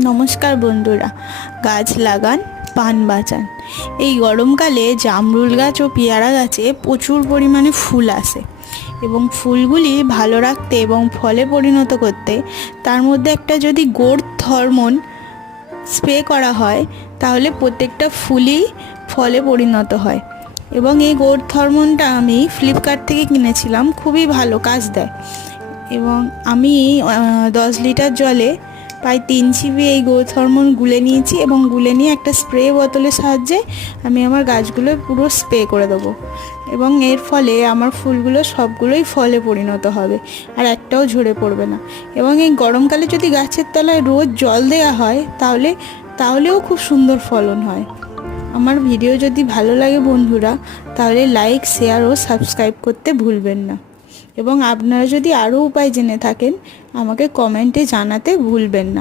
নমস্কার বন্ধুরা, গাছ লাগান প্রাণ বাঁচান। এই গরমকালে জামরুল গাছ ও পেয়ারা গাছে প্রচুর পরিমাণে ফুল আসে এবং ফুলগুলি ভালো রাখতে এবং ফলে পরিণত করতে তার মধ্যে একটা যদি গ্রোথ হরমোন স্প্রে করা হয় তাহলে প্রত্যেকটা ফুলই ফলে পরিণত হয়। এবং এই গ্রোথ হরমোনটা আমি ফ্লিপকার্ট থেকে কিনেছিলাম, খুবই ভালো কাজ দেয়। এবং আমি 10 লিটার জলে প্রায় 3 চিবি এই গ্রোথ হরমোন গুলে নিয়েছি এবং গুলে নিয়ে একটা স্প্রে বোতলের সাহায্যে আমি আমার গাছগুলো পুরো স্প্রে করে দেবো। এবং এর ফলে আমার ফুলগুলো সবগুলোই ফলে পরিণত হবে আর একটাও ঝরে পড়বে না। এবং এই গরমকালে যদি গাছের তলায় রোজ জল দেওয়া হয় তাহলেও খুব সুন্দর ফলন হয়। আমার ভিডিও যদি ভালো লাগে বন্ধুরা, তাহলে লাইক, শেয়ার ও সাবস্ক্রাইব করতে ভুলবেন না। এবং আপনারা যদি আরও উপায় জেনে থাকেন আমাকে কমেন্টে জানাতে ভুলবেন না।